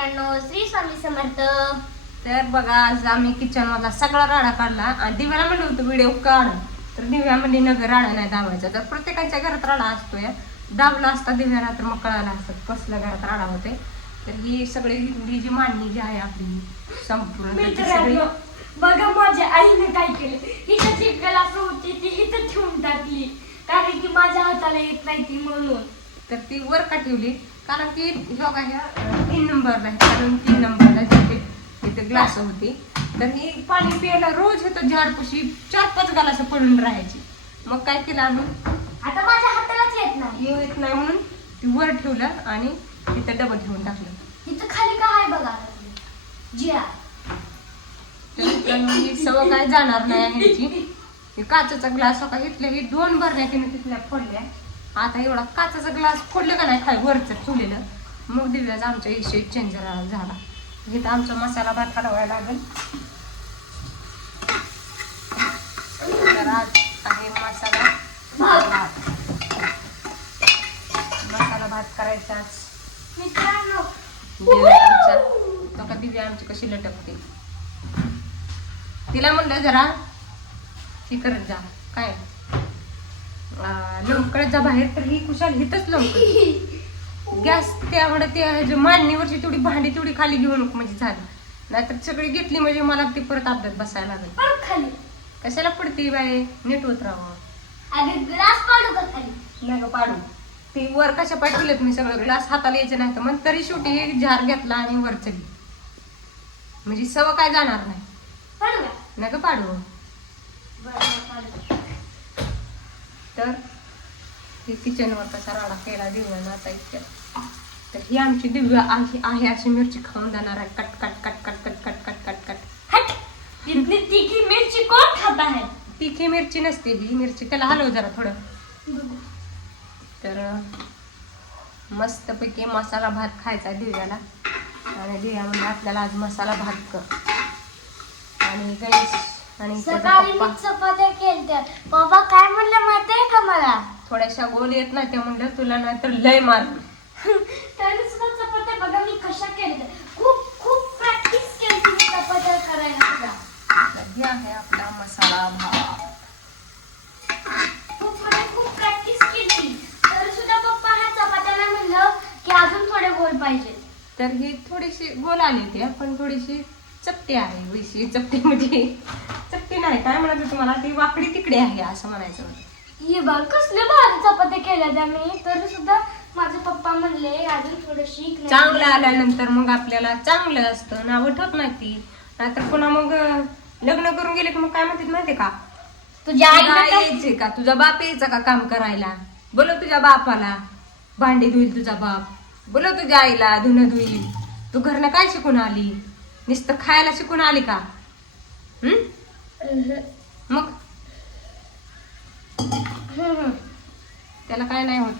मित्रांनो श्री स्वामी समर्थ. तर बघा आज आम्ही किचन मधला सगळा राडा काढला आणि दिव्याला म्हणलं होतं व्हिडिओ काढ. तर दिव्या म्हणजे नगर राडा नाही दाबायचा. तर प्रत्येकाच्या घरात राडा असतोय. दाबला असता दिव्याला तर मग कळाला असतात कसल्या घरात राडा होते तर ही सगळी जी मांडणी जी आहे आपली संपूर्ण त्याची सगळी मित्रांनो बघा माझ्या आईने काय केलं? हिचं जी ग्लास होती ती इथं ठेवून टाकली. कारण की माझ्या हाताला येत नाही ती म्हणून. तर ती वर का ठेवली? कारण की बघा ह्या तीन नंबरला आहे. कारण तीन नंबरला जिथे तिथे ग्लास होती. तर ही पाणी प्यायला रोज येतो झाडपाशी. चार पाच ग्लास पडून राहायची. मग काय केलं आम्ही? आता माझ्या हातालाच येत नाही. हे येत नाही म्हणून ती वर ठेवलं आणि तिथं डबल ठेवून टाकलं. इथं खाली काय आहे बघा? जिया ही सवय काय जाणार नाही ह्याची. हे काचाचा ग्लास होता. घेतल्या ही दोन भरण्या तिने तिथल्या फोडल्या. आता एवढा काचाचा ग्लास फोडलं का नाही खाय वरचं ठेवलेलं? मग दिव्याचा आमचा इशे चेंज झाला. इथं आमचा मसाला भात हलवायला लागेल. तर आज आहे मसाला भात. मसाला भात दिव्या आमच्या तो का दिव्या आमची कशी लटकते? तिला म्हणलं जरा ही करत जा. काय? लवकर जा बाहेर तर ही कुशाल हिथच लवकर. गॅस त्यामुळे ते मांडणीवरची तेवढी भांडी तेवढी खाली घेऊ नको म्हणजे झाली. नाहीतर सगळी घेतली म्हणजे मला ती परत अपघात बसायला लागेल. कशाला पडते बाय नीट होत राहावं. पाडू का ती वर कशा पाठवलेत मी सगळं? ग्लास हाताला यायचं नाही तर मग तरी शेवटी एक जार घेतला आणि वर चढली म्हणजे सव काय जाणार नाही. का? नाही बरं, पाडू. तर हे किचनवर कसा राडा केला दिव्यानं आता इतक्यात. तर ही आमची दिव्या आहे आहे अशी मिरची खाऊन जाणार आहे. Cut cut cut cut cut cut cut cut cut. हट! इतनी तीखी मिर्ची कोण खाता है तिखी मिरची नसते ही. मिरची त्याला हलव जरा थोडं. तर मस्तपैकी मसाला भात खायचा दिव्याला. आणि दिव्या म्हणजे आपल्याला आज मसाला भात कर. आणि गणेश आणि पप्पा मी चपात्या केलत्या बाबा काय म्हणलं माहितीये का मला थोड्याशा गोल येत नाही त्या म्हणलं तुला नाही तर लय मार. तरी सुद्धा चपात्या बघा मी कशा केल्या. खूप खूप प्रॅक्टिस केली मी चपात्या करायला. हे आहे आपला मसाला भात. खूप म्हणजे खूप प्रॅक्टिस केली तरी सुद्धा पप्पा ह्या चपात्याला म्हणलं की अजून थोडे गोल पाहिजे तर ही थोडीशी गोल आली ती पण थोडीशी चपटी आहे वैशी चपटी म्हणजे चपटी नाही काय म्हणायचं तुम्हाला? ती वाकडी तिकडे आहे असं म्हणायचं होतं. हे बघ कसले भारी चपात्या केल्या त्या मी. तरी सुद्धा माझे पप्पा म्हणले अजून थोडं शिक चांगलं आल्यानंतर मग आपल्याला चांगलं असतं. नावं ठेवत नाही ती. नाहीतर पुन्हा मग अं, लग्न करून गेले की मग काय म्हणतात माहितीये का? तुझ्या आईला काय? यायचे का? तुझा बाप यायचा का काम करायला? बोलव तुझ्या बापाला. भांडी धुईल तुझा बाप. बोलव तुझ्या आईला धुणं धुईल. तू घरनं काय शिकून आली? नुसतं खायला शिकून आली का? हम्म मग. त्याला काय नाही होत.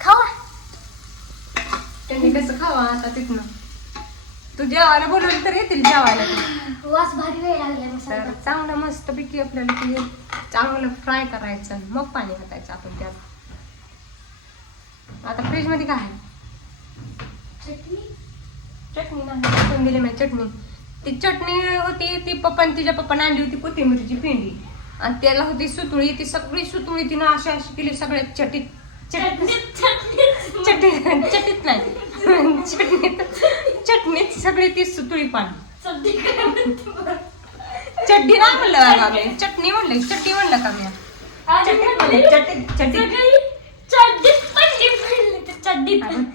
खावा. त्यांनी कसं खावा आता तिथनं. तू जेवायला बोलवलं तर येतील जेवायला. वास भारी वेळ लागला चांगलं मस्त पैकी आपल्याला ते चांगलं फ्राय करायचं मग पाणी घालायचं आपण त्यात. आता फ्रीजमध्ये काय आहे? चटणी. चटणी नाही. दिली मी चटणी. ती चटणी होती ती पप्पाने तिच्या पप्पाने आणली होती कोथिंबीरची पिंडी. आणि त्याला होती सुतुळी ती सगळी सुतुळी तिनं अशी अशी केली सगळ्या चटीत चटणी चटणी चटणी चटीत नाही. चटणीत चटणीत सगळी ती सुतुळी पाणी. चटणी? चटणी नाही म्हणलं का मी चटणी म्हणलं चटणी म्हणलं का मी? आणि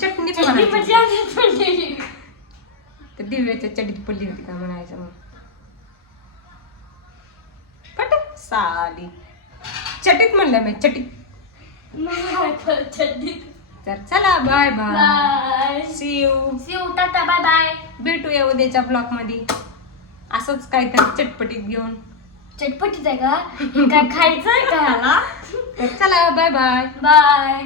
चटणी म्हणली, दिव्याच्या चटीत पडली होती का म्हणायचं मग? पट साली. चटीत म्हणलं मी चटीत तर चला bye bye bye see you see tata bye bye भेटूया उद्याच्या ब्लॉकमध्ये. असंच काहीतरी चटपटीत घेऊन. चटपटीच आहे का? काय खायचं आहे का चला बाय बाय बाय